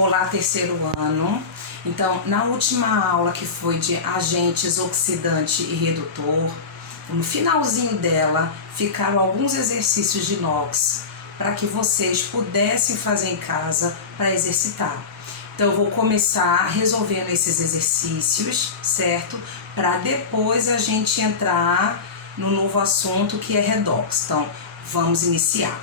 Olá, terceiro ano. Então, na última aula, que foi de agentes oxidante e redutor, no finalzinho dela ficaram alguns exercícios de inox para que vocês pudessem fazer em casa para exercitar. Então, eu vou começar resolvendo esses exercícios, certo? Para depois a gente entrar no novo assunto, que é redox. Então, vamos iniciar.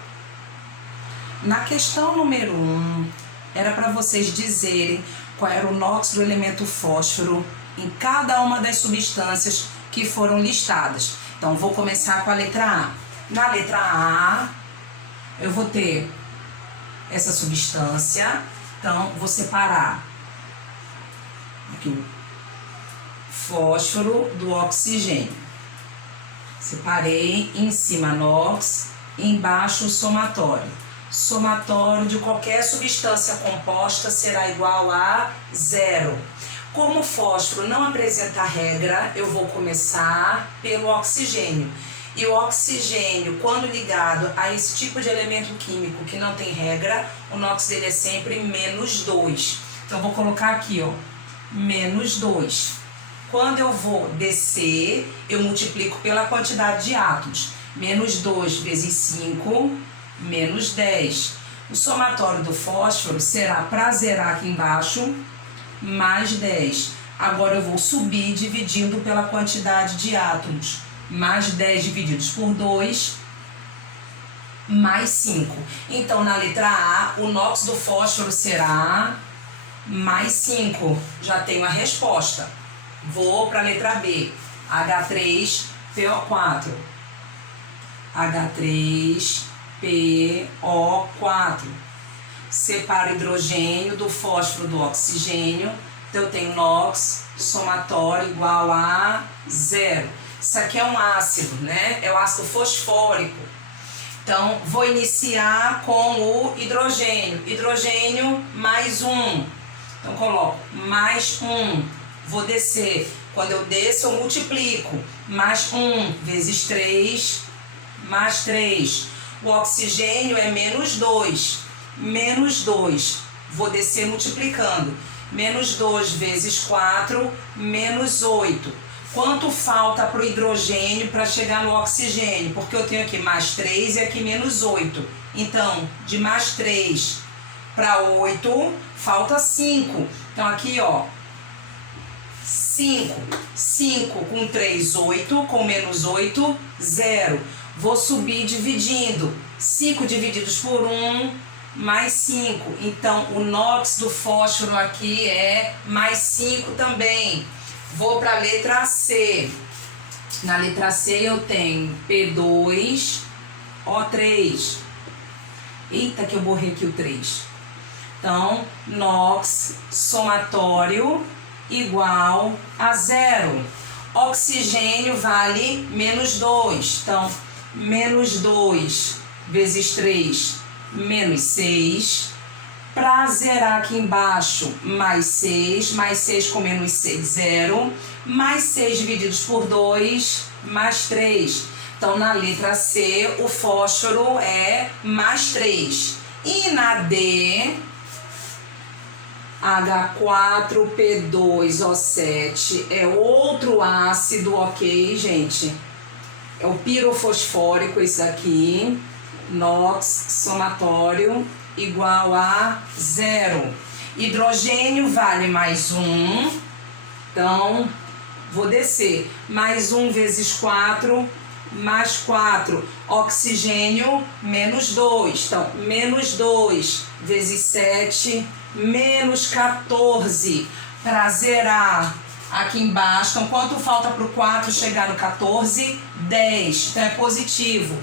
Na questão número 1, era para vocês dizerem qual era o NOx do elemento fósforo em cada uma das substâncias que foram listadas. Então, vou começar com a letra A. Na letra A, eu vou ter essa substância. Então, vou separar aqui o fósforo do oxigênio. Separei em cima NOx, embaixo o somatório. Somatório de qualquer substância composta será igual a 0. Como o fósforo não apresenta regra, eu vou começar pelo oxigênio. E o oxigênio, quando ligado a esse tipo de elemento químico que não tem regra, o NOx dele é sempre -2. Então, eu vou colocar aqui, ó, -2. Quando eu vou descer, eu multiplico pela quantidade de átomos. -2 vezes 5, -10. O somatório do fósforo será, para zerar aqui embaixo, mais 10. Agora eu vou subir dividindo pela quantidade de átomos. Mais 10 divididos por 2, mais 5. Então, na letra A, o NOx do fósforo será mais 5. Já tenho a resposta. Vou para a letra B. H3PO4. H3PO4. Separo o hidrogênio do fósforo do oxigênio. Então, eu tenho NOx somatório igual a 0. Isso aqui é um ácido, né? É o ácido fosfórico. Então, vou iniciar com o hidrogênio. Hidrogênio mais 1. Então, coloco mais 1. Vou descer. Quando eu desço, eu multiplico. Mais 1 vezes 3, mais 3. O oxigênio é -2. -2. Vou descer multiplicando. -2 vezes 4, -8. Quanto falta para o hidrogênio para chegar no oxigênio? Porque eu tenho aqui mais 3 e aqui -8. Então, de mais 3 para 8, falta 5. Então, aqui, ó, 5. 5 com 3, 8. Com -8, 0. Vou subir dividindo. 5 divididos por 1, mais 5. Então, o NOx do fósforo aqui é mais 5 também. Vou para a letra C. Na letra C eu tenho P2O3. Eita, que eu borrei aqui o 3. Então, NOx somatório igual a 0. Oxigênio vale -2. Então, -2 vezes 3, -6. Para zerar aqui embaixo, mais 6. Mais 6 com -6, 0. Mais 6 divididos por 2, mais 3. Então, na letra C, o fósforo é mais 3. E na D, H4P2O7 é outro ácido, ok, gente? É o pirofosfórico, esse aqui. NOx somatório igual a 0. Hidrogênio vale mais 1. Então, vou descer. Mais 1 vezes 4, mais 4. Oxigênio, -2. Então, -2 vezes 7, -14. Para zerar aqui embaixo. Então, quanto falta para o 4 chegar no 14? 10. Então, é positivo.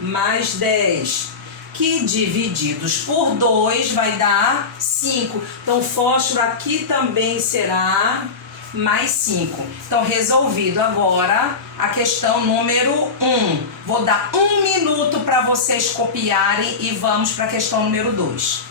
Mais 10. Que divididos por 2 vai dar 5. Então, o fósforo aqui também será mais 5. Então, resolvido agora a questão número 1. Vou dar 1 minuto para vocês copiarem e vamos para a questão número 2.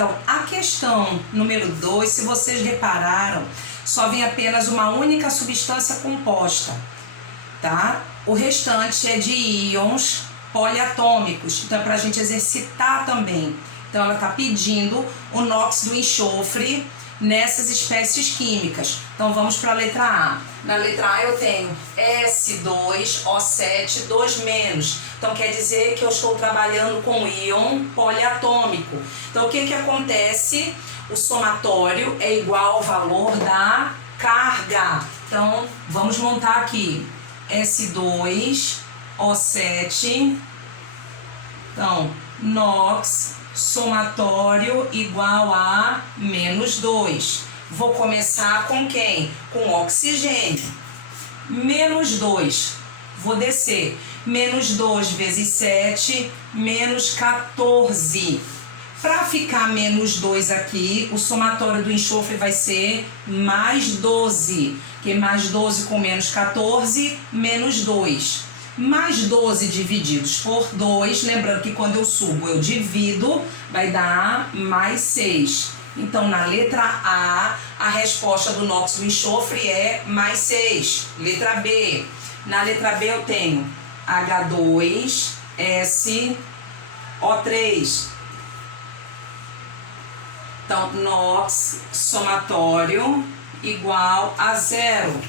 Então, a questão número 2, se vocês repararam, só vem apenas uma única substância composta, tá? O restante é de íons poliatômicos, então é para a gente exercitar também. Então, ela está pedindo o NOx do enxofre nessas espécies químicas. Então, vamos para a letra A. Na letra A eu tenho S2O7, 2-. Então, quer dizer que eu estou trabalhando com íon poliatômico. Então, o que que acontece? O somatório é igual ao valor da carga. Então, vamos montar aqui. S2O7. Então, NOx somatório igual a -2. Vou começar com quem? Com oxigênio. -2. Vou descer. -2 vezes 7, -14. Para ficar -2 aqui, o somatório do enxofre vai ser +12. Que +12 com -14, -2. Mais 12 divididos por 2, lembrando que quando eu subo eu divido, vai dar +6. Então, na letra A, a resposta do NOx do enxofre é +6. Letra B. Na letra B eu tenho H2SO3. Então, NOx somatório igual a 0.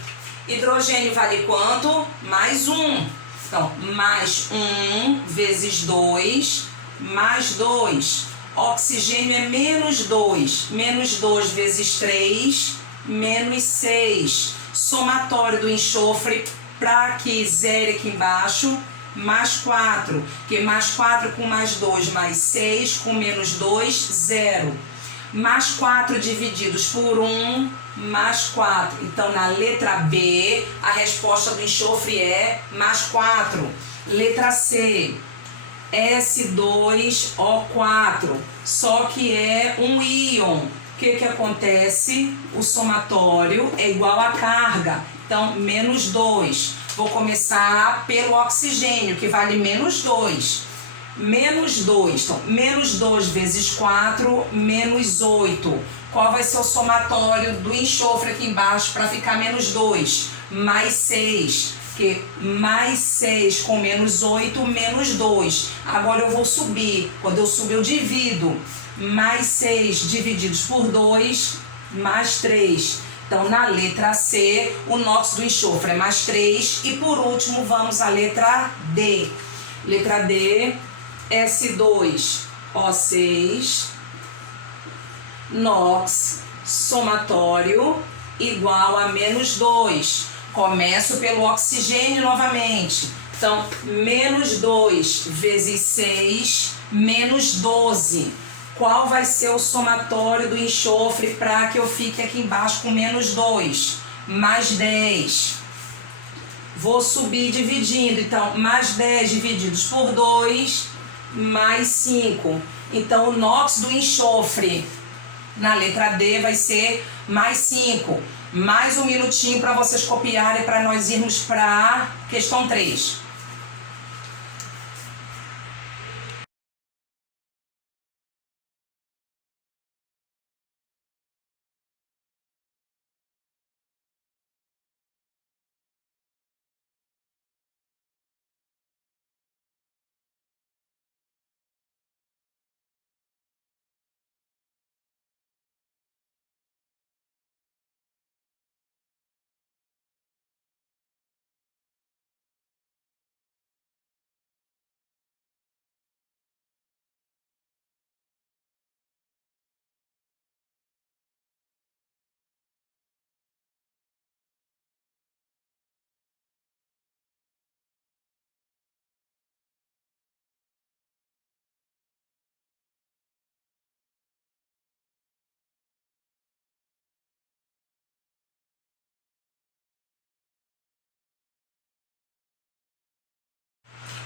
Hidrogênio vale quanto? +1. Então, +1 vezes 2, +2. Oxigênio é -2. -2 vezes 3, -6. Somatório do enxofre, para que zere aqui embaixo, +4. Que +4 com +2, +6, com -2, 0. +4 divididos por 1, +4. Então, na letra B, a resposta do enxofre é +4. Letra C, S2O4, só que é um íon. O que que acontece? O somatório é igual à carga. Então, -2. Vou começar pelo oxigênio, que vale -2. -2, então, -2 vezes 4, -8. Qual vai ser o somatório do enxofre aqui embaixo para ficar -2? +6, que +6 com -8, -2. Agora eu vou subir, quando eu subo eu divido. +6 divididos por 2, +3. Então, na letra C, o NOx do enxofre é +3. E por último, vamos à letra D. Letra D, S2O6, NOx somatório igual a -2. Começo pelo oxigênio novamente. Então, -2 vezes 6, -12. Qual vai ser o somatório do enxofre para que eu fique aqui embaixo com -2? +10. Vou subir dividindo. Então, +10 divididos por 2, +5. Então, o NOx do enxofre na letra D vai ser +5. Mais um minutinho para vocês copiarem para nós irmos para a questão 3.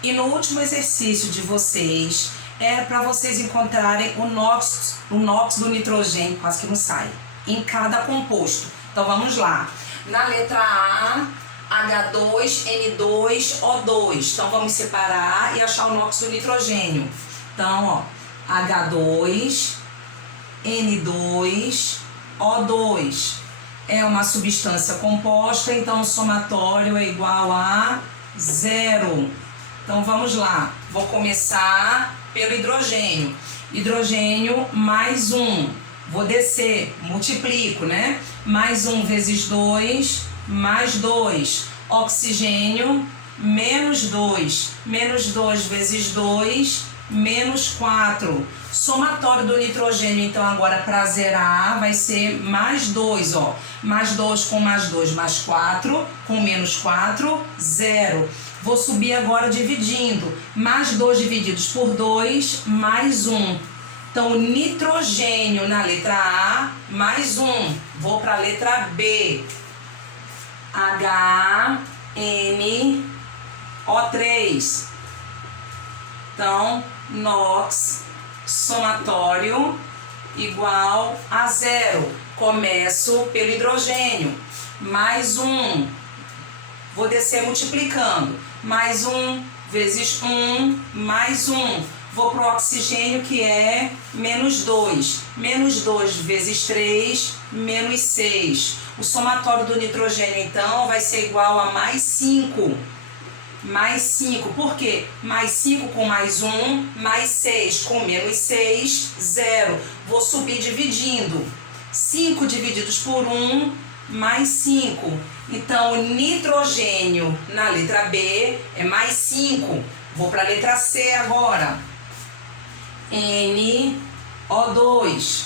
E no último exercício de vocês, era para vocês encontrarem o NOx do nitrogênio, quase que não sai, em cada composto. Então vamos lá. Na letra A, H2N2O2. Então vamos separar e achar o NOx do nitrogênio. Então, ó, H2, N2O2. É uma substância composta, então o somatório é igual a 0. Então vamos lá, vou começar pelo hidrogênio. Hidrogênio mais 1, vou descer, multiplico, né? Mais 1 vezes 2, mais 2. Oxigênio, menos 2. Menos 2 vezes 2, menos 4. Somatório do nitrogênio, então, agora para zerar, vai ser mais 2, ó. Mais 2 com mais 2, mais 4. Com menos 4, 0. Vou subir agora dividindo. Mais 2 divididos por 2, mais 1. Então, nitrogênio na letra A, mais 1. Vou para a letra B. HNO3. Então, NOx somatório igual a 0. Começo pelo hidrogênio. Mais 1. Vou descer multiplicando. Mais 1 vezes 1, mais 1. Vou para o oxigênio, que é menos 2. Menos 2 vezes 3, menos 6. O somatório do nitrogênio, então, vai ser igual a mais 5. Mais 5. Por quê? Mais 5 com mais 1, mais 6 com menos 6, 0. Vou subir dividindo. 5 divididos por 1, mais 5. Então, o nitrogênio na letra B é mais 5. Vou para a letra C agora. NO2.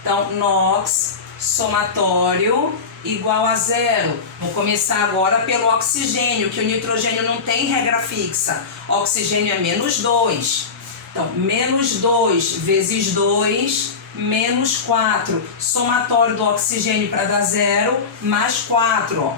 Então, NOx somatório igual a 0. Vou começar agora pelo oxigênio, que o nitrogênio não tem regra fixa. Oxigênio é menos 2. Então, menos 2 vezes 2, menos 4. Somatório do oxigênio para dar 0, mais 4. Ó.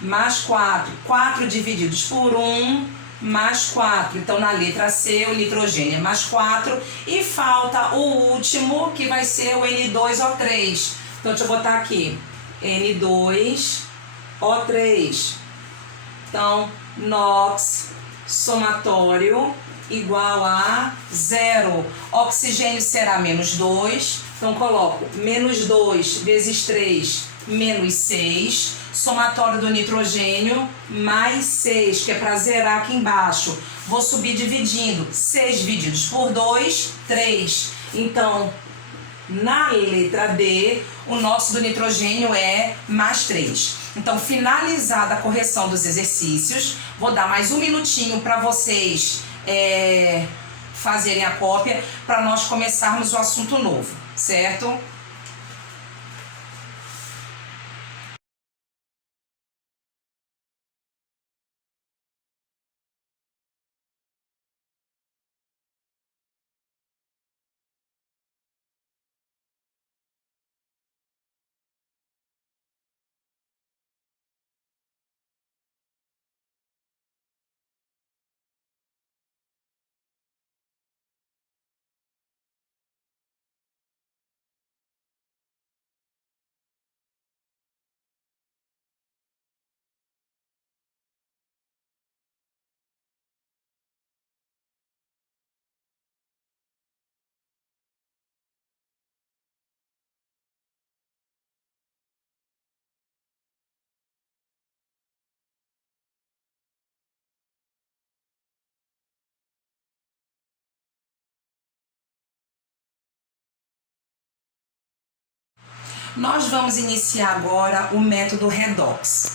Mais 4. 4 divididos por 1, mais 4. Então, na letra C, o nitrogênio é mais 4. E falta o último, que vai ser o N2O3. Então, deixa eu botar aqui. N2O3. Então, NOx somatório igual a 0. Oxigênio será menos 2. Então, coloco menos 2 vezes 3, menos 6. Somatório do nitrogênio, mais 6, que é para zerar aqui embaixo. Vou subir dividindo. 6 divididos por 2, 3. Então, na letra D, o nosso do nitrogênio é mais 3. Então, finalizada a correção dos exercícios, vou dar mais um minutinho para vocês fazerem a cópia, para nós começarmos o assunto novo, certo? Nós vamos iniciar agora o método redox.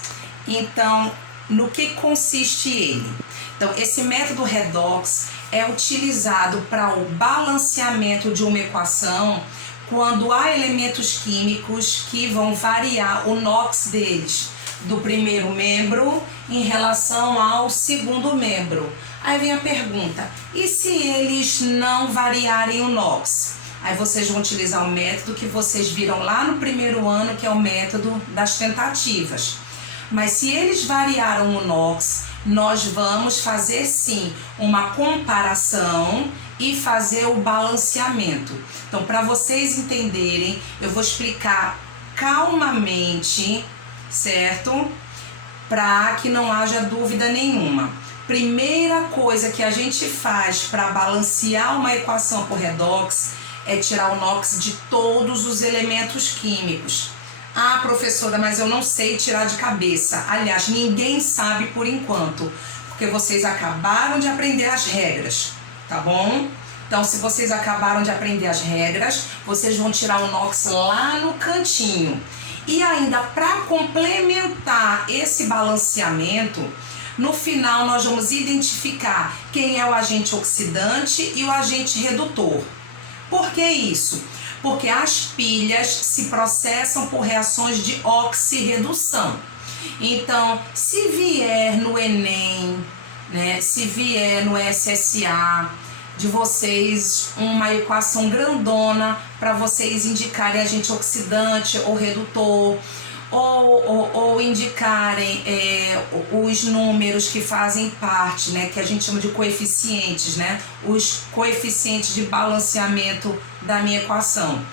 Então, no que consiste ele? Então, esse método redox é utilizado para o balanceamento de uma equação quando há elementos químicos que vão variar o NOx deles, do primeiro membro em relação ao segundo membro. Aí vem a pergunta, e se eles não variarem o NOx? Aí vocês vão utilizar o método que vocês viram lá no primeiro ano, que é o método das tentativas. Mas se eles variaram o NOx, nós vamos fazer sim uma comparação e fazer o balanceamento. Então, para vocês entenderem, eu vou explicar calmamente, certo? Para que não haja dúvida nenhuma. Primeira coisa que a gente faz para balancear uma equação por redox é tirar o NOx de todos os elementos químicos. Ah, professora, mas eu não sei tirar de cabeça. Aliás, ninguém sabe por enquanto, porque vocês acabaram de aprender as regras, tá bom? Então, se vocês acabaram de aprender as regras, vocês vão tirar o NOx lá no cantinho. E ainda para complementar esse balanceamento, no final nós vamos identificar quem é o agente oxidante e o agente redutor. Por que isso? Porque as pilhas se processam por reações de oxirredução. Então, se vier no Enem, né, se vier no SSA de vocês uma equação grandona para vocês indicarem agente oxidante ou redutor, ou indicarem os números que fazem parte, né, que a gente chama de coeficientes, né, os coeficientes de balanceamento da minha equação.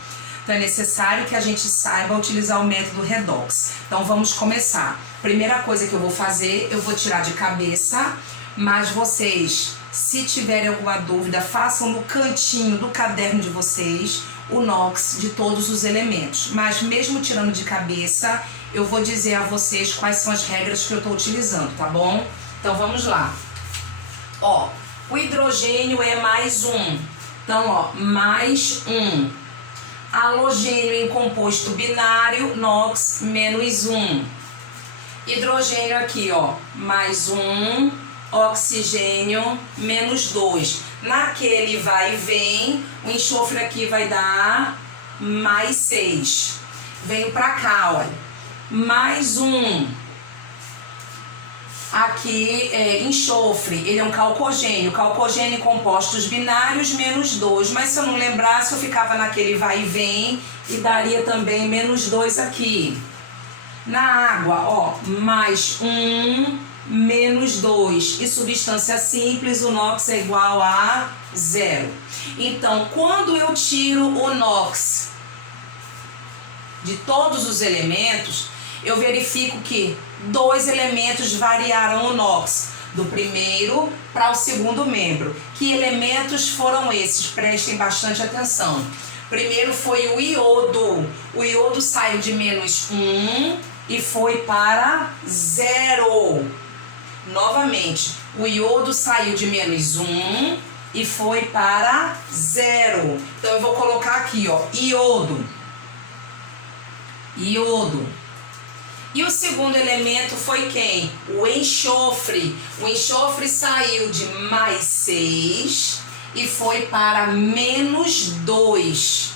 Então é necessário que a gente saiba utilizar o método redox. Então vamos começar. Primeira coisa que eu vou fazer, eu vou tirar de cabeça, mas vocês, se tiverem alguma dúvida, façam no cantinho do caderno de vocês o NOx de todos os elementos. Mas mesmo tirando de cabeça, eu vou dizer a vocês quais são as regras que eu estou utilizando, tá bom? Então vamos lá. Ó, o hidrogênio é mais 1. Então, ó, mais 1. Halogênio em composto binário, NOx menos 1. Hidrogênio aqui, ó, mais 1. Oxigênio menos 2. Naquele vai e vem, o enxofre aqui vai dar mais 6. Venho pra cá, olha, mais 1. Aqui é enxofre, ele é um calcogênio. Calcogênio em compostos binários, menos 2. Mas se eu não lembrasse, eu ficava naquele vai e vem e daria também menos 2 aqui. Na água, ó, mais 1. Menos 2. E substância simples, o NOx é igual a 0. Então, quando eu tiro o NOx de todos os elementos, eu verifico que 2 elementos variaram o NOx do primeiro para o segundo membro. Que elementos foram esses? Prestem bastante atenção. Primeiro foi o iodo. O iodo saiu de menos 1 e foi para 0. Novamente, o iodo saiu de menos 1 e foi para 0. Então, eu vou colocar aqui, ó, iodo. Iodo. E o segundo elemento foi quem? O enxofre. O enxofre saiu de mais 6 e foi para menos 2.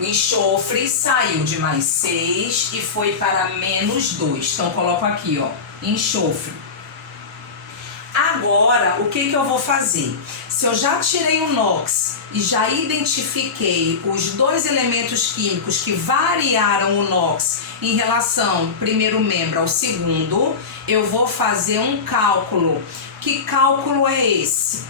O enxofre saiu de mais 6 e foi para menos 2. Então, eu coloco aqui, ó, enxofre. Agora, o que eu vou fazer? Se eu já tirei o NOx e já identifiquei os 2 elementos químicos que variaram o NOx em relação do primeiro membro ao segundo, eu vou fazer um cálculo. Que cálculo é esse?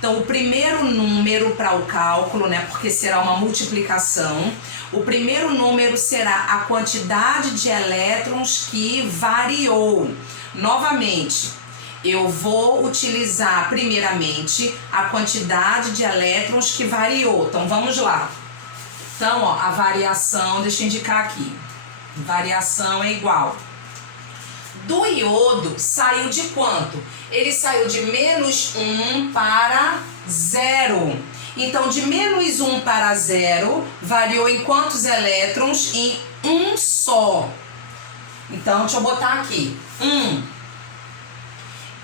Então, o primeiro número para o cálculo, né, porque será uma multiplicação, o primeiro número será a quantidade de elétrons que variou. Novamente, eu vou utilizar primeiramente a quantidade de elétrons que variou. Então, vamos lá. Então, ó, a variação, deixa eu indicar aqui. Variação é igual. Do iodo, saiu de quanto? Ele saiu de menos 1 para 0. Então, de menos 1 para 0, variou em quantos elétrons? Em 1 só. Então, deixa eu botar aqui. 1.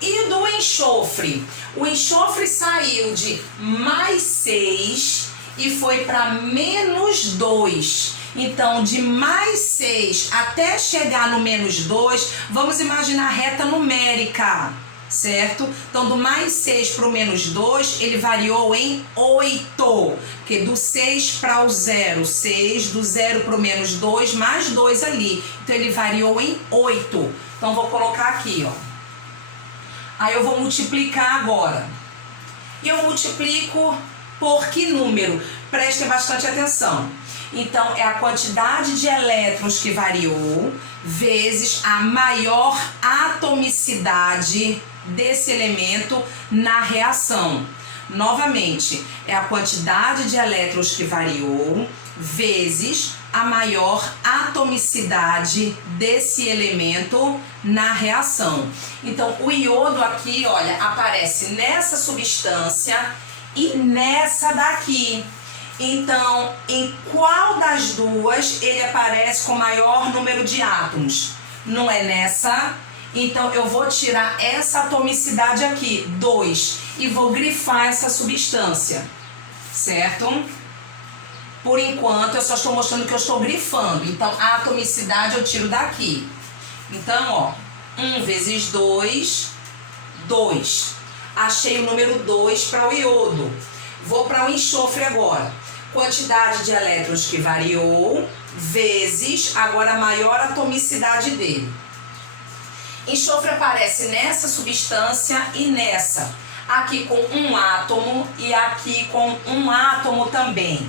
E do enxofre? O enxofre saiu de mais 6 e foi para menos 2. Então, de mais 6 até chegar no menos 2, vamos imaginar a reta numérica, certo? Então, do mais 6 para o menos 2, ele variou em 8. Porque do 6 para o 0, 6, do 0 para o menos 2, mais 2 ali. Então, ele variou em 8. Então, vou colocar aqui, ó. Aí eu vou multiplicar agora. E eu multiplico por que número? Prestem bastante atenção. Então, é a quantidade de elétrons que variou vezes a maior atomicidade desse elemento na reação. Novamente, é a quantidade de elétrons que variou vezes a maior atomicidade desse elemento na reação. Então, o iodo aqui, olha, aparece nessa substância e nessa daqui. Então, em qual das duas ele aparece com maior número de átomos? Não é nessa? Então, eu vou tirar essa atomicidade aqui, 2, e vou grifar essa substância, certo? Por enquanto, eu só estou mostrando que eu estou grifando. Então, a atomicidade eu tiro daqui. Então, ó, 1 vezes 2, 2. Achei o número 2 para o iodo. Vou para o enxofre agora. Quantidade de elétrons que variou, vezes agora a maior atomicidade dele. Enxofre aparece nessa substância e nessa. Aqui com um átomo e aqui com um átomo também.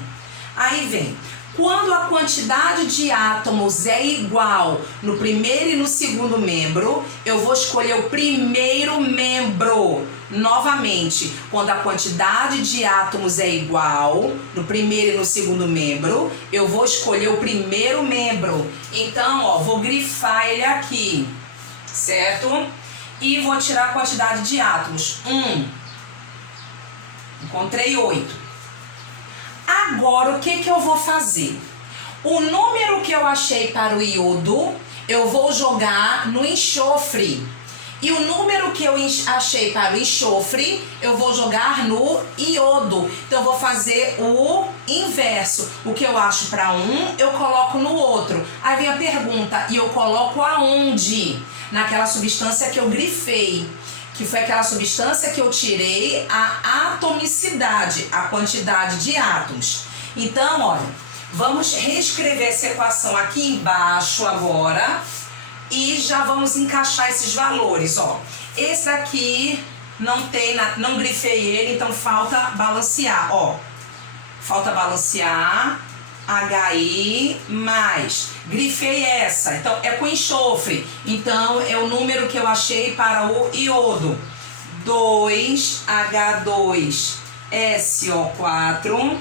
Aí vem, quando a quantidade de átomos é igual no primeiro e no segundo membro, eu vou escolher o primeiro membro. Novamente, quando a quantidade de átomos é igual no primeiro e no segundo membro, eu vou escolher o primeiro membro. Então, ó, vou grifar ele aqui, certo? E vou tirar a quantidade de átomos. 1. Encontrei 8. Agora, o que eu vou fazer? O número que eu achei para o iodo, eu vou jogar no enxofre. E o número que eu achei para o enxofre, eu vou jogar no iodo. Então, eu vou fazer o inverso. O que eu acho para um, eu coloco no outro. Aí vem a pergunta, e eu coloco aonde? Naquela substância que eu grifei, que foi aquela substância que eu tirei a atomicidade, a quantidade de átomos. Então, olha, vamos reescrever essa equação aqui embaixo agora e já vamos encaixar esses valores, ó. Esse aqui não grifei ele, então falta balancear, ó. Falta balancear HI mais, grifei essa, então é com enxofre, então é o número que eu achei para o iodo, 2H2SO4,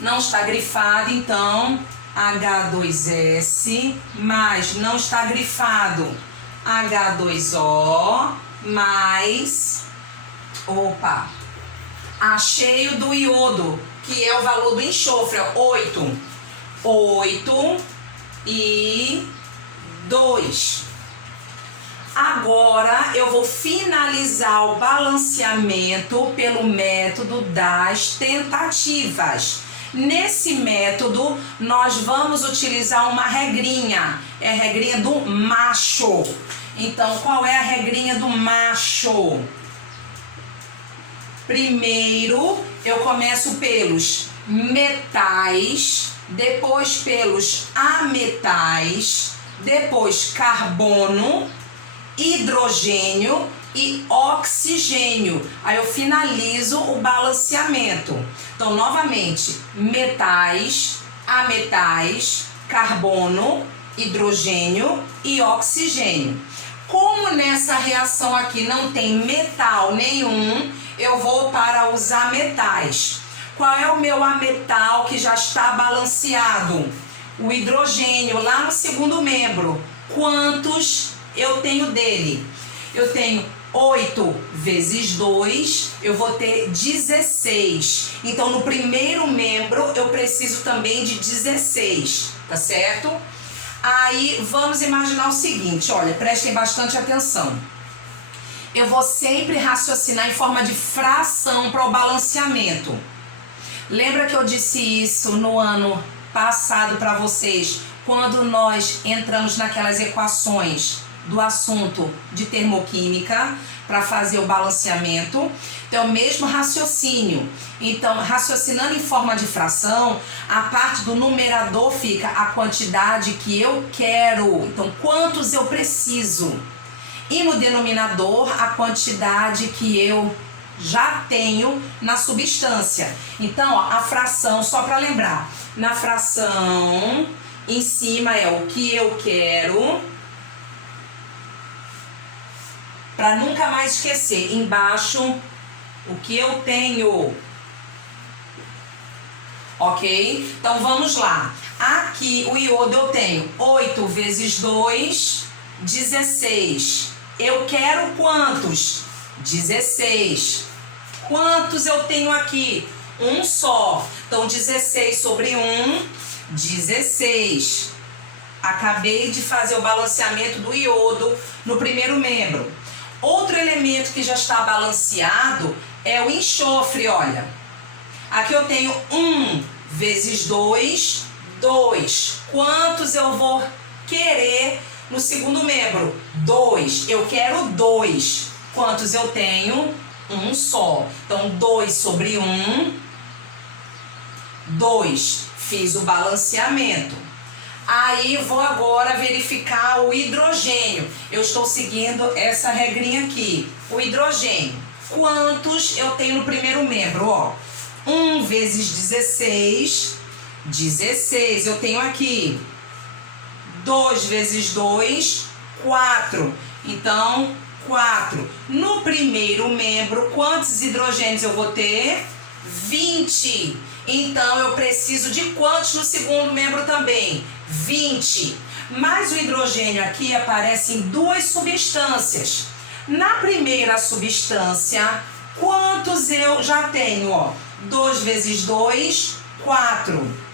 não está grifado, então H2S, mais, não está grifado, H2O, mais, opa, achei o do iodo, que é o valor do enxofre, ó, 8. 8 e 2. Agora eu vou finalizar o balanceamento pelo método das tentativas. Nesse método, nós vamos utilizar uma regrinha, é a regrinha do macho. Então, qual é a regrinha do macho? Primeiro, eu começo pelos metais, depois pelos ametais, depois carbono, hidrogênio e oxigênio. Aí eu finalizo o balanceamento. Então, novamente, metais, ametais, carbono, hidrogênio e oxigênio. Como nessa reação aqui não tem metal nenhum, eu vou para os ametais. Qual é o meu ametal que já está balanceado? O hidrogênio, lá no segundo membro. Quantos eu tenho dele? Eu tenho 8 vezes 2, eu vou ter 16. Então, no primeiro membro, eu preciso também de 16, tá certo? Aí, vamos imaginar o seguinte, olha, prestem bastante atenção. Eu vou sempre raciocinar em forma de fração para o balanceamento. Lembra que eu disse isso no ano passado para vocês, quando nós entramos naquelas equações do assunto de termoquímica para fazer o balanceamento? Então, o mesmo raciocínio. Então, raciocinando em forma de fração, a parte do numerador fica a quantidade que eu quero. Então, quantos eu preciso? E no denominador, a quantidade que eu já tenho na substância. Então, ó, a fração, só para lembrar, na fração, em cima é o que eu quero, para nunca mais esquecer, embaixo O que eu tenho. Ok? Então vamos lá. Aqui o iodo eu tenho 8 vezes 2, 16. Eu quero quantos? 16. Quantos eu tenho aqui? Um só. Então 16 sobre 1, 16. Acabei de fazer o balanceamento do iodo no primeiro membro. Outro elemento que já está balanceado é o enxofre, olha. Aqui eu tenho 1 vezes 2, 2. Quantos eu vou querer no segundo membro? 2. Eu quero 2. Quantos eu tenho? Um só. Então, 2 sobre 1, 2. Fiz o balanceamento. Aí, vou agora verificar o hidrogênio. Eu estou seguindo essa regrinha aqui. O hidrogênio. Quantos eu tenho no primeiro membro? Ó, 1 vezes 16, 16. Eu tenho aqui 2 vezes 2, 4. Então, 4. No primeiro membro, quantos hidrogênios eu vou ter? 20. Então, eu preciso de quantos no segundo membro também? 20. Mas o hidrogênio aqui aparece em duas substâncias. Na primeira substância, quantos eu já tenho? Ó, 2 vezes 2, 4.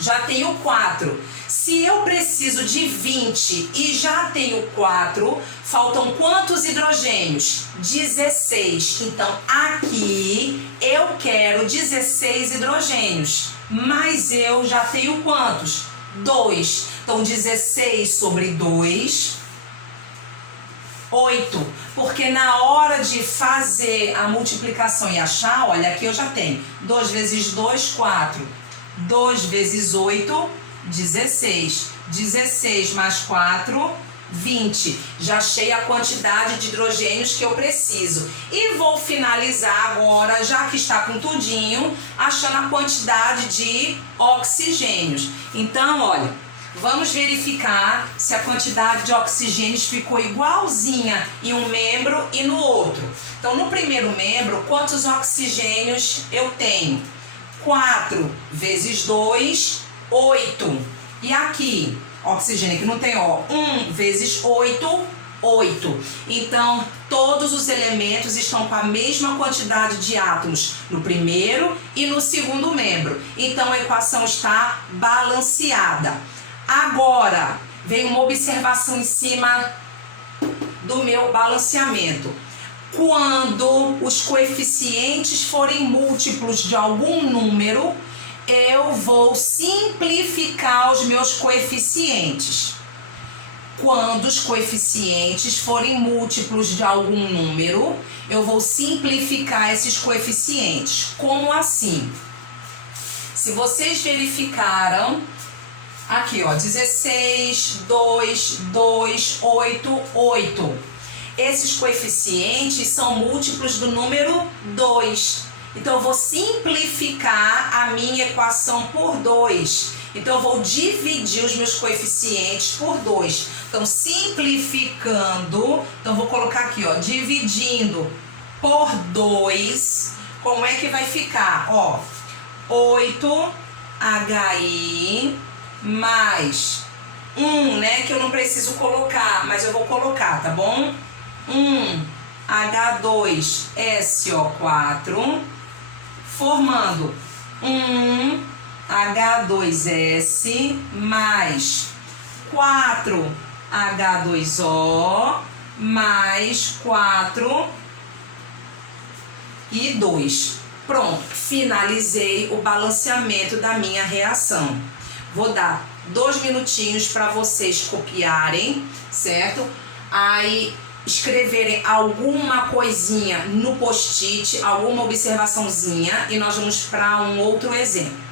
Já tenho 4. Se eu preciso de 20 e já tenho 4, faltam quantos hidrogênios? 16. Então, aqui eu quero 16 hidrogênios. Mas eu já tenho quantos? 2. Então, 16 sobre 2, 8. Porque na hora de fazer a multiplicação e achar, olha, aqui eu já tenho 2 vezes 2, 4. 2 vezes 8, 16. 16 mais 4, 20. Já achei a quantidade de hidrogênios que eu preciso. E vou finalizar agora, já que está com tudinho, achando a quantidade de oxigênios. Então, olha, vamos verificar se a quantidade de oxigênios ficou igualzinha em um membro e no outro. Então, no primeiro membro, quantos oxigênios eu tenho? 4 vezes 2, 8. E aqui, oxigênio que não tem, ó, 1 vezes 8, 8. Então, todos os elementos estão com a mesma quantidade de átomos no primeiro e no segundo membro. Então, a equação está balanceada. Agora, vem uma observação em cima do meu balanceamento. Quando os coeficientes forem múltiplos de algum número, eu vou simplificar os meus coeficientes. Quando os coeficientes forem múltiplos de algum número, eu vou simplificar esses coeficientes. Como assim? Se vocês verificaram, aqui ó, 16, 2, 2, 8, 8. Esses coeficientes são múltiplos do número 2. Então, eu vou simplificar a minha equação por 2. Então, eu vou dividir os meus coeficientes por 2. Então, simplificando, então vou colocar aqui, ó, dividindo por 2, como é que vai ficar? Ó, 8HI mais 1, né, que eu não preciso colocar, mas eu vou colocar, tá bom? 1H2SO4, formando 1H2S mais 4H2O mais 4 e 2. Pronto, finalizei o balanceamento da minha reação. Vou dar 2 minutinhos para vocês copiarem, certo? Aí escreverem alguma coisinha no post-it, alguma observaçãozinha, e nós vamos para um outro exemplo.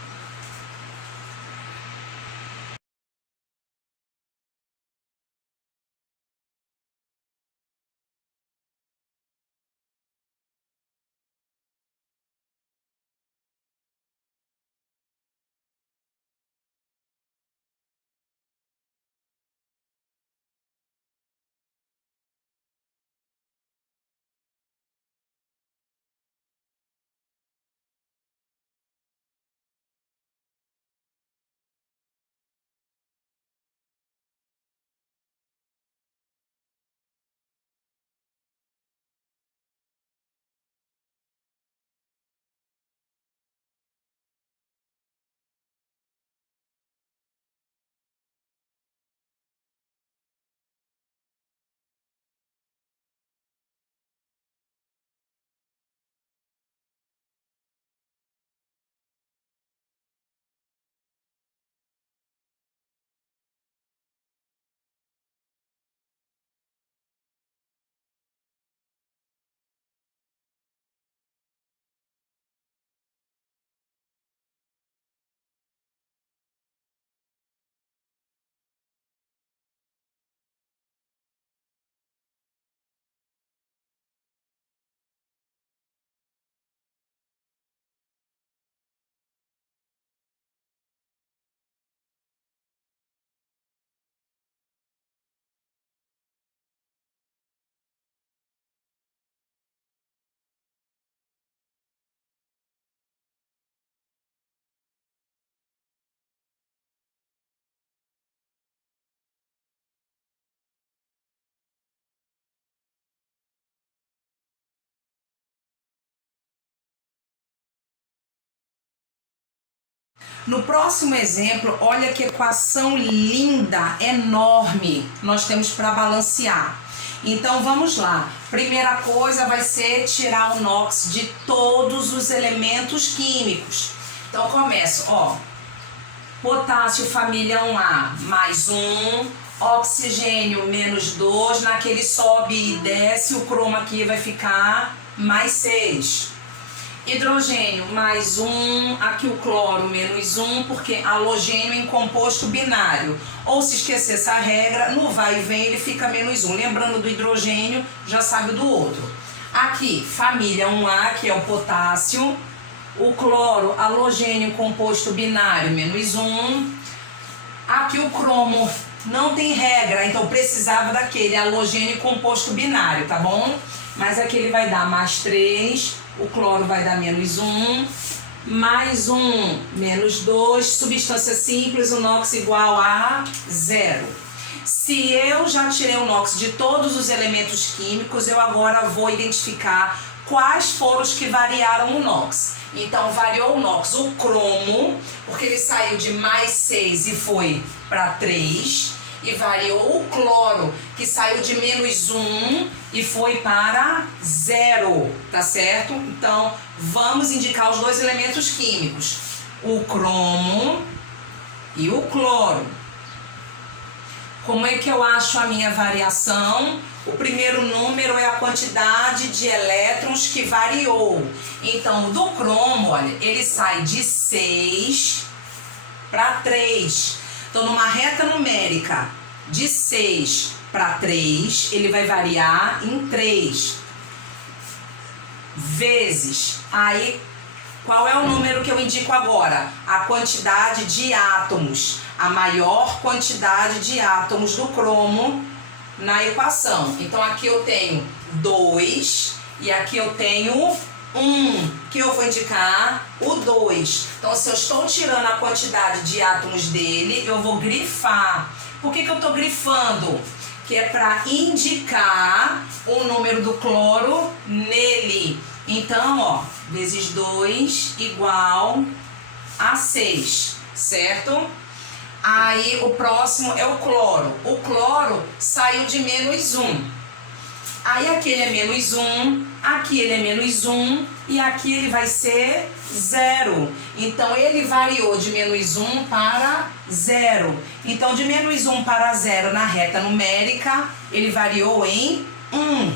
No próximo exemplo, olha que equação linda, enorme, nós temos para balancear. Então vamos lá. Primeira coisa vai ser tirar o NOx de todos os elementos químicos. Então começo, ó. Potássio família 1A mais 1, oxigênio menos 2, naquele sobe e desce, o cromo aqui vai ficar mais 6. Hidrogênio mais 1, aqui o cloro menos 1, porque halogênio em composto binário. Ou se esquecer essa regra, no vai e vem ele fica menos 1. Lembrando do hidrogênio, já sabe do outro. Aqui, família 1A, que é o potássio. O cloro, halogênio em composto binário, menos 1. Aqui o cromo, não tem regra, então precisava daquele halogênio em composto binário, tá bom? Mas aqui ele vai dar mais 3. O cloro vai dar menos 1, mais 1, menos 2, substância simples, o NOx igual a 0. Se eu já tirei o NOx de todos os elementos químicos, eu agora vou identificar quais foram os que variaram o NOx. Então, variou o NOx, o cromo, porque ele saiu de mais 6 e foi para 3. E variou o cloro, que saiu de menos 1 e foi para 0, tá certo? Então, vamos indicar os dois elementos químicos, o cromo e o cloro. Como é que eu acho a minha variação? O primeiro número é a quantidade de elétrons que variou. Então, do cromo, olha, ele sai de 6 para 3. Então, numa reta numérica de 6 para 3, ele vai variar em 3 vezes. Aí, qual é o número que eu indico agora? A quantidade de átomos. A maior quantidade de átomos do cromo na equação. Então, aqui eu tenho 2 e aqui eu tenho 1, que eu vou indicar o 2. Então, se eu estou tirando a quantidade de átomos dele, eu vou grifar. Por que eu estou grifando? Que é para indicar o número do cloro nele. Então, ó, vezes 2 igual a 6, certo? Aí, o próximo é o cloro. O cloro saiu de menos 1. Aí aqui ele é menos 1, aqui ele é menos 1 e aqui ele vai ser 0. Então, ele variou de menos 1 para 0. Então, de menos 1 para 0 na reta numérica, ele variou em 1.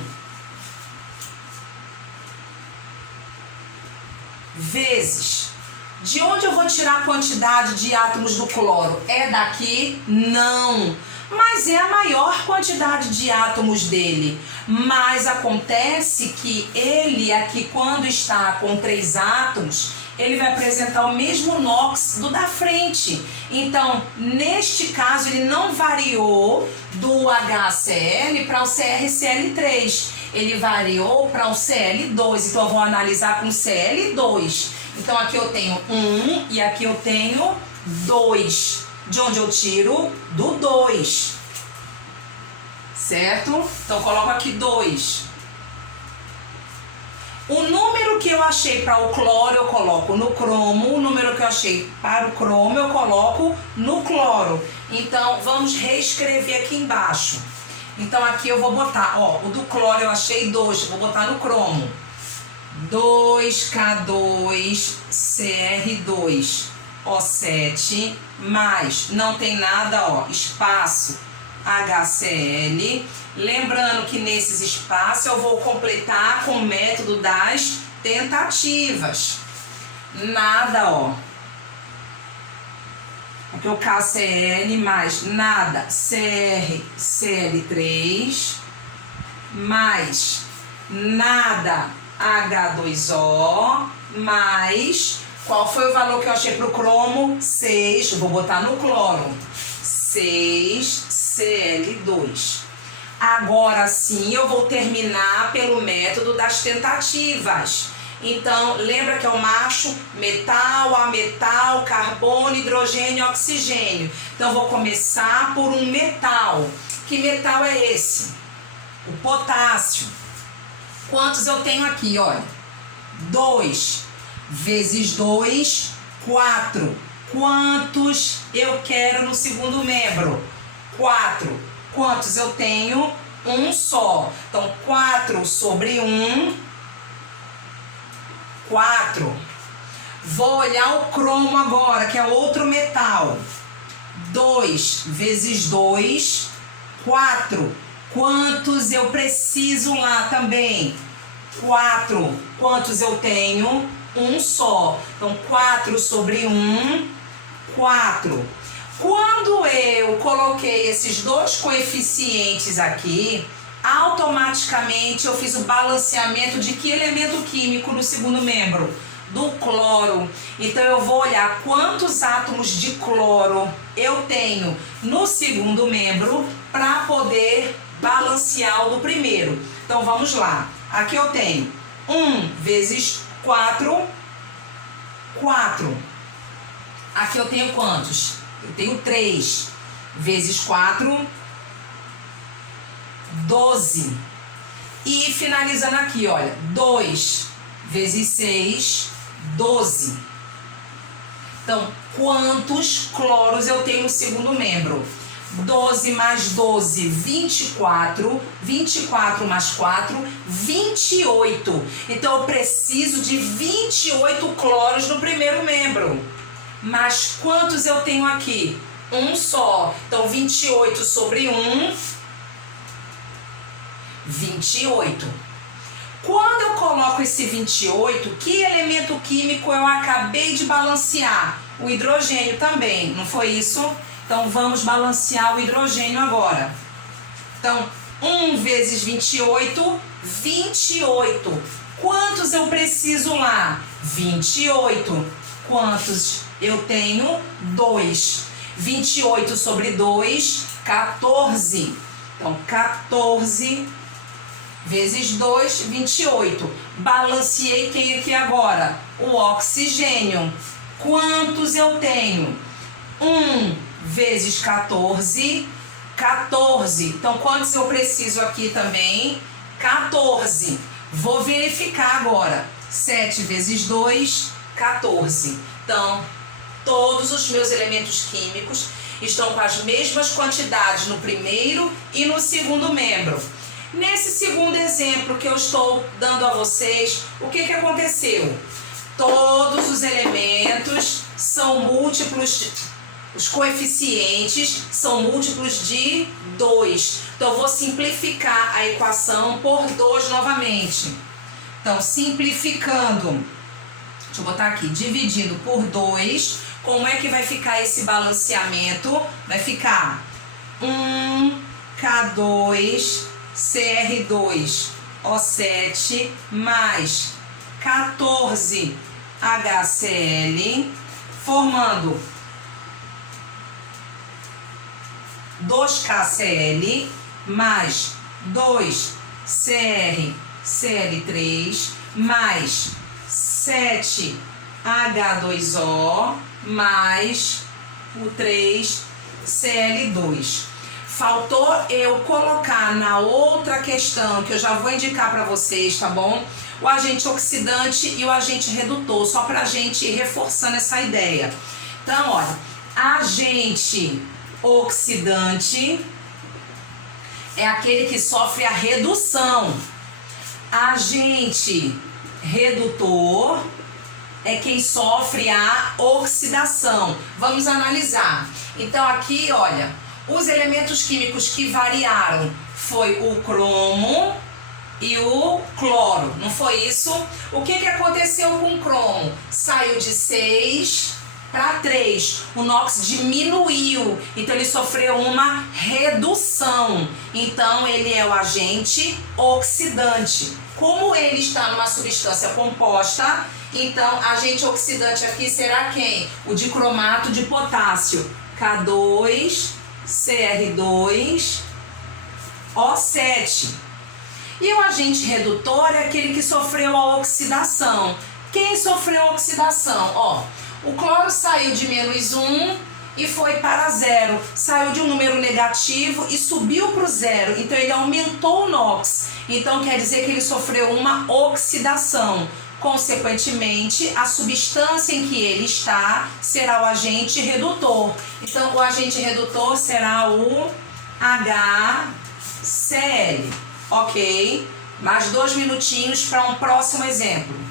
Vezes. De onde eu vou tirar a quantidade de átomos do cloro? É daqui? Não. Mas é a maior quantidade de átomos dele. Mas acontece que ele aqui, quando está com 3 átomos, ele vai apresentar o mesmo NOx do da frente. Então, neste caso, ele não variou do HCl para o CrCl3. Ele variou para o Cl2. Então, eu vou analisar com Cl2. Então, aqui eu tenho 1 e aqui eu tenho 2. De onde eu tiro? Do 2. Certo? Então, coloco aqui 2. O número que eu achei para o cloro, eu coloco no cromo. O número que eu achei para o cromo, eu coloco no cloro. Então, vamos reescrever aqui embaixo. Então, aqui eu vou botar, ó, o do cloro eu achei 2, vou botar no cromo. 2K2CR2 O7 mais, não tem nada, ó, espaço HCl. Lembrando que nesses espaços eu vou completar com o método das tentativas. Nada, ó. Aqui o KCl mais nada, CrCl3 mais nada, H2O mais, qual foi o valor que eu achei para o cromo? 6, vou botar no cloro, 6Cl2. Agora sim eu vou terminar pelo método das tentativas. Então, lembra que é o macho, metal, ametal, carbono, hidrogênio, oxigênio. Então, vou começar por um metal. Que metal é esse? O potássio. Quantos eu tenho aqui? Olha, 2 vezes 2, 4. Quantos eu quero no segundo membro? 4. Quantos eu tenho? Um só. Então, 4 sobre 1, 4. Vou olhar o cromo agora, que é outro metal. 2 vezes 2, 4. Quantos eu preciso lá também? 4. Quantos eu tenho? Um só. Então, 4 sobre 1, 4. Quando eu coloquei esses dois coeficientes aqui, automaticamente eu fiz o balanceamento de que elemento químico no segundo membro? Do cloro. Então eu vou olhar quantos átomos de cloro eu tenho no segundo membro para poder balancear o do primeiro. Então vamos lá. Aqui eu tenho 1 vezes 4, 4. Aqui eu tenho quantos? Eu tenho 3 vezes 4, 12. E finalizando aqui, olha, 2 vezes 6, 12. Então, quantos cloros eu tenho no segundo membro? 12 mais 12, 24. 24 mais 4, 28. Então, eu preciso de 28 cloros no primeiro membro. Mas quantos eu tenho aqui? Um só. Então, 28 sobre 1, 28. Quando eu coloco esse 28, que elemento químico eu acabei de balancear? O hidrogênio também, não foi isso? Então, vamos balancear o hidrogênio agora. Então, 1 vezes 28, 28. Quantos eu preciso lá? 28. Quantos eu tenho? 2. 28 sobre 2, 14. Então, 14 vezes 2, 28. Balanceei quem aqui agora? O oxigênio. Quantos eu tenho? 1 vezes 14, 14. Então, quantos eu preciso aqui também? 14. Vou verificar agora. 7 vezes 2, 14. Então, todos os meus elementos químicos estão com as mesmas quantidades no primeiro e no segundo membro. Nesse segundo exemplo que eu estou dando a vocês, o que aconteceu? Todos os elementos são múltiplos, os coeficientes são múltiplos de 2. Então, eu vou simplificar a equação por 2 novamente. Então, simplificando, deixa eu botar aqui, dividindo por 2, como é que vai ficar esse balanceamento? Vai ficar 1K2 CR2O7 mais 14 HCl, formando 2KCl mais 2CrCl3 mais 7H2O mais o 3Cl2. Faltou eu colocar na outra questão, que eu já vou indicar para vocês, tá bom? O agente oxidante e o agente redutor, só pra gente ir reforçando essa ideia. Então, olha, agente oxidante é aquele que sofre a redução. Agente redutor é quem sofre a oxidação. Vamos analisar. Então, aqui, olha, os elementos químicos que variaram foi o cromo e o cloro, não foi isso? O que aconteceu com o cromo? Saiu de 6 para 3. O NOx diminuiu, então ele sofreu uma redução. Então ele é o agente oxidante. Como ele está numa substância composta, então agente oxidante aqui será quem? O dicromato de potássio, K2CR2O7. E o agente redutor é aquele que sofreu a oxidação. Quem sofreu a oxidação? Ó, o cloro saiu de -1 e foi para 0. Saiu de um número negativo e subiu para o 0. Então ele aumentou o NOx. Então quer dizer que ele sofreu uma oxidação. Consequentemente, a substância em que ele está será o agente redutor. Então, o agente redutor será o HCl, ok? Mais 2 minutinhos para um próximo exemplo.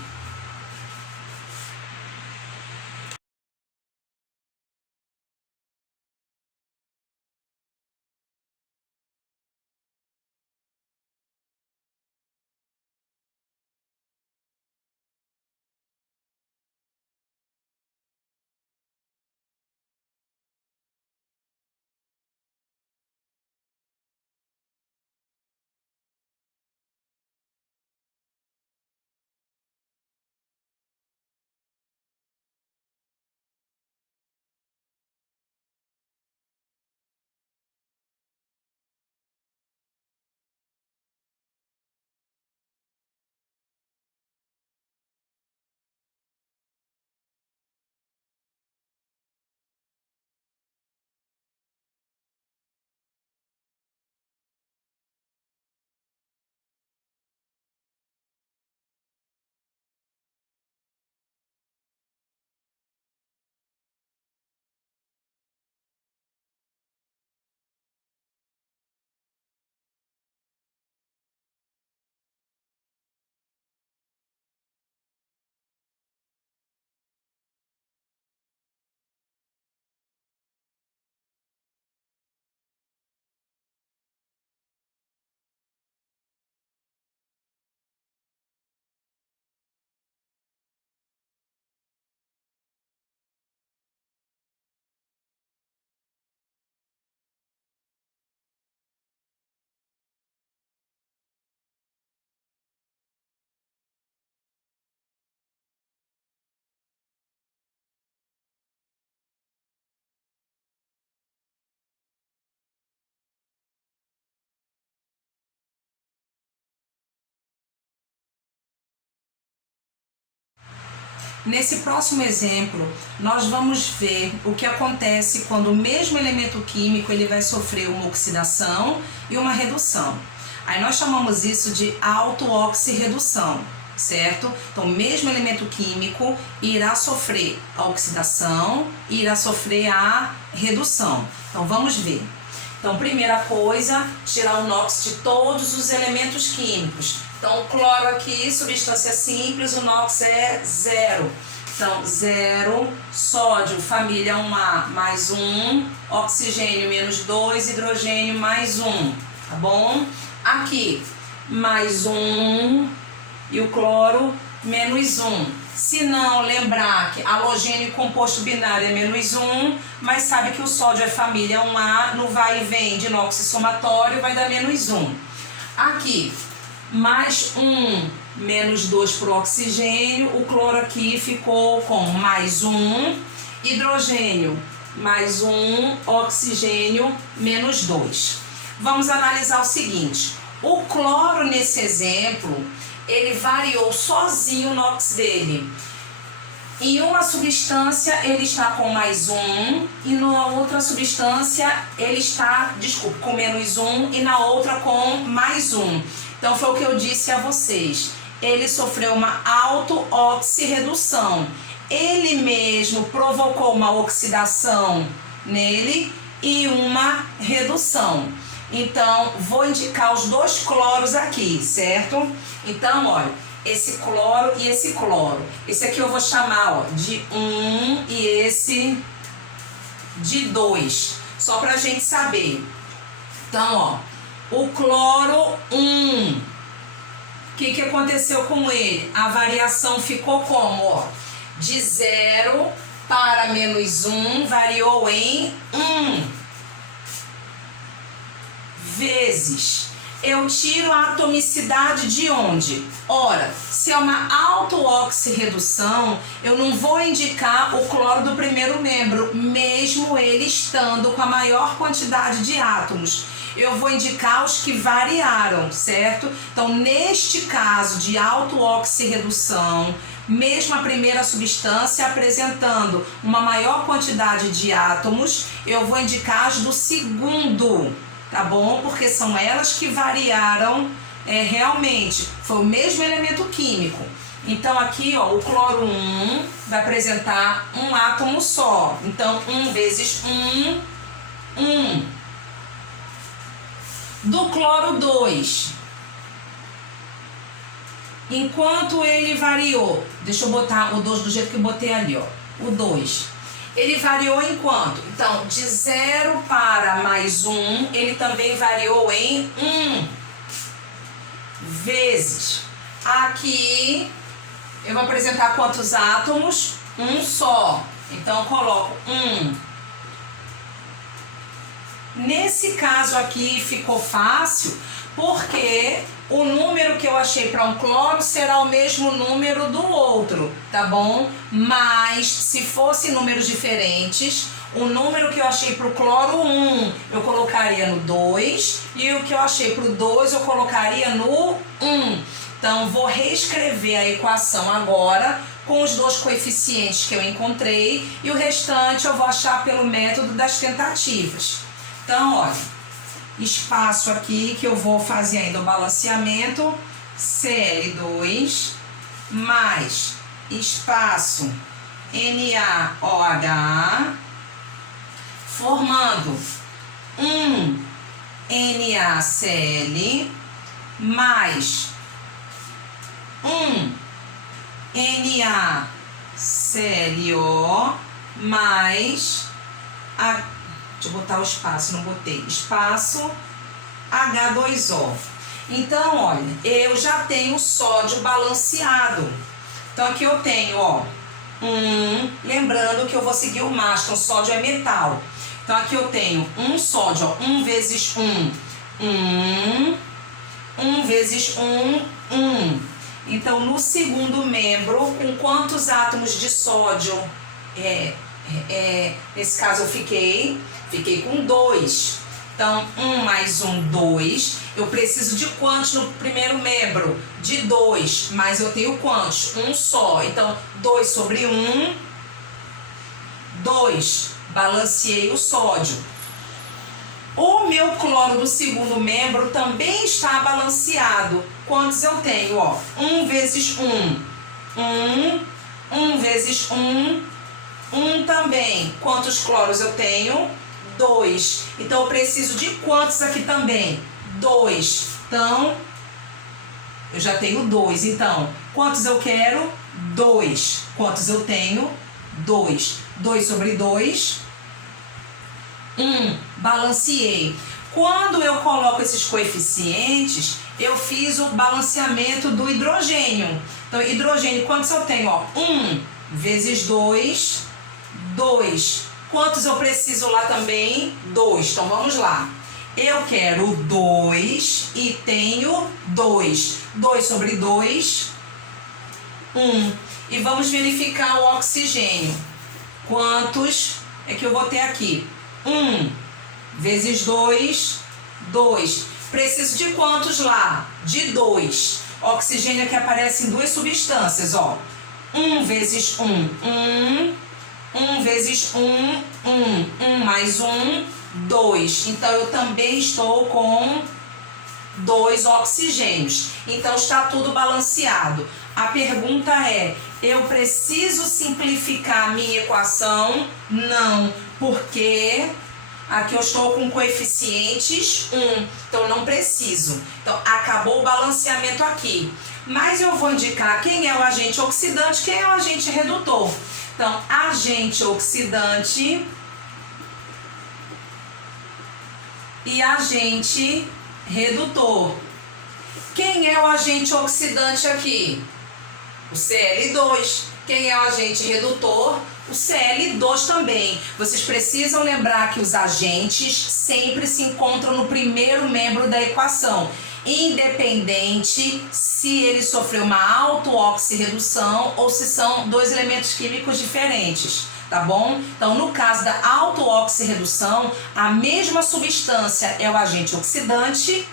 Nesse próximo exemplo, nós vamos ver o que acontece quando o mesmo elemento químico ele vai sofrer uma oxidação e uma redução. Aí nós chamamos isso de auto-oxirredução, certo? Então, o mesmo elemento químico irá sofrer a oxidação e irá sofrer a redução. Então, vamos ver. Então, primeira coisa, tirar o NOx de todos os elementos químicos. Então, o cloro aqui, substância simples, o NOx é 0. Então, 0, sódio, família 1A mais 1, oxigênio menos 2, hidrogênio mais 1, tá bom? Aqui, mais 1 e o cloro menos 1. Se não, lembrar que halogênio e composto binário é menos 1, mas sabe que o sódio é família 1A, no vai e vem de NOx somatório vai dar menos 1. Aqui, mais 1, menos 2 para o oxigênio, o cloro aqui ficou com mais 1, hidrogênio mais 1, oxigênio menos 2. Vamos analisar o seguinte, o cloro nesse exemplo, ele variou sozinho o NOx dele. Em uma substância ele está com mais 1 e na outra substância ele está, com menos 1 e na outra com mais 1. Então foi o que eu disse a vocês. Ele sofreu uma auto-oxirredução. Ele mesmo provocou uma oxidação nele e uma redução. Então, vou indicar os 2 cloros aqui, certo? Então, olha, esse cloro e esse cloro. Esse aqui eu vou chamar, ó, de 1 e esse de 2. Só pra gente saber. Então, ó, o cloro 1. O que aconteceu com ele? A variação ficou como? Ó, de 0 para menos 1, variou em 1. Vezes, eu tiro a atomicidade de onde? Ora, se é uma auto-oxirredução, eu não vou indicar o cloro do primeiro membro, mesmo ele estando com a maior quantidade de átomos. Eu vou indicar os que variaram, certo? Então, neste caso de auto-oxirredução, mesmo a primeira substância apresentando uma maior quantidade de átomos, eu vou indicar as do segundo, tá bom? Porque são elas que variaram realmente. Foi o mesmo elemento químico, Então aqui, ó, o cloro 1 vai apresentar um átomo só. Então 1 vezes 1, 1. Do cloro 2, enquanto ele variou, deixa eu botar o 2 do jeito que eu botei ali, ó, o 2. Ele variou em quanto? Então, de 0 para mais 1, ele também variou em 1 vezes. Aqui, eu vou apresentar quantos átomos? Um só. Então, eu coloco 1. Nesse caso aqui, ficou fácil, porque o número que eu achei para um cloro será o mesmo número do outro, tá bom? Mas se fossem números diferentes, o número que eu achei para o cloro 1 eu colocaria no 2 e o que eu achei para o 2 eu colocaria no 1. Então vou reescrever a equação agora com os dois coeficientes que eu encontrei e o restante eu vou achar pelo método das tentativas. Então, olha, espaço aqui que eu vou fazer ainda o balanceamento, Cl2 mais espaço NaOH, formando 1 NaCl mais 1 NaClO mais a... Deixa eu botar o espaço, não botei. Espaço H2O. Então, olha, eu já tenho sódio balanceado. Então, aqui eu tenho, ó, lembrando que eu vou seguir o Mastron, sódio é metal. Então, aqui eu tenho um sódio, ó, 1 vezes 1, 1 vezes 1, 1. Então, no segundo membro, com quantos átomos de sódio? Nesse caso, eu fiquei com 2. Então, 1 mais 1, 2. Eu preciso de quantos no primeiro membro? De 2. Mas eu tenho quantos? Um só. Então, 2 sobre 1, 2. Balanceei o sódio. O meu cloro do segundo membro também está balanceado. Quantos eu tenho? Ó, 1 vezes 1, 1 vezes 1, 1 também. Quantos cloros eu tenho? 2. Então, eu preciso de quantos aqui também? 2. Então, eu já tenho 2. Então, quantos eu quero? 2. Quantos eu tenho? 2. 2 sobre 2, 1. Balanceei. Quando eu coloco esses coeficientes, eu fiz o balanceamento do hidrogênio. Então, hidrogênio, quantos eu tenho? Ó, 1 vezes 2, 2. Quantos eu preciso lá também? 2. Então, vamos lá. Eu quero 2 e tenho 2. 2 sobre 2, 1. E vamos verificar o oxigênio. Quantos é que eu vou ter aqui? 1 vezes 2, 2. Preciso de quantos lá? De 2. Oxigênio aqui aparece em duas substâncias, ó. 1 vezes 1, 1. 1 vezes 1, 1. 1 mais 1, 2. Então, eu também estou com 2 oxigênios. Então, está tudo balanceado. A pergunta é, eu preciso simplificar a minha equação? Não, porque aqui eu estou com coeficientes 1. Então, não preciso. Então, acabou o balanceamento aqui. Mas eu vou indicar quem é o agente oxidante, quem é o agente redutor. Então, agente oxidante e agente redutor. Quem é o agente oxidante aqui? O Cl2. Quem é o agente redutor? O Cl2 também. Vocês precisam lembrar que os agentes sempre se encontram no primeiro membro da equação, independente se ele sofreu uma auto-oxirredução ou se são dois elementos químicos diferentes, tá bom? Então, no caso da auto-oxirredução, a mesma substância é o agente oxidante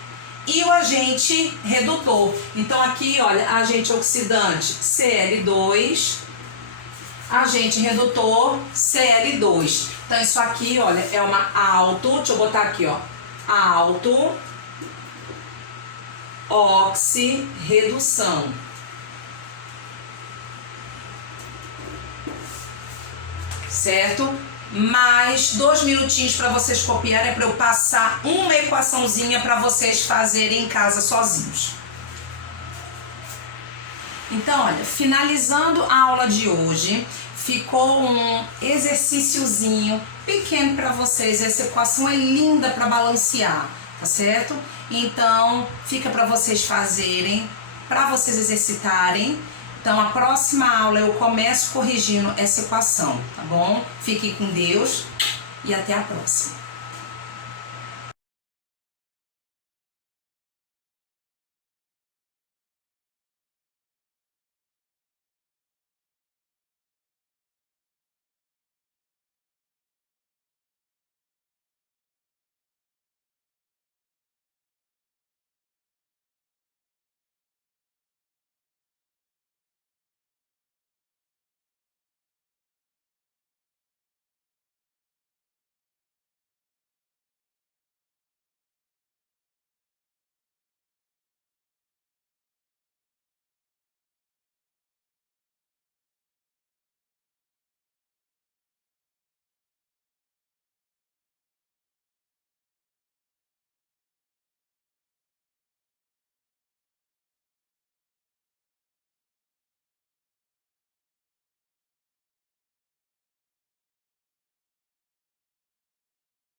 e o agente redutor. Então, aqui, olha, agente oxidante Cl2, agente redutor Cl2. Então, isso aqui, olha, é uma deixa eu botar aqui, ó, oxirredução. certo? Mais 2 minutinhos para vocês copiarem, para eu passar uma equaçãozinha para vocês fazerem em casa sozinhos. Então, olha, finalizando a aula de hoje, ficou um exercíciozinho pequeno para vocês. Essa equação é linda para balancear, tá certo? Então, fica para vocês fazerem, para vocês exercitarem. Então, a próxima aula eu começo corrigindo essa equação, tá bom? Fiquem com Deus e até a próxima.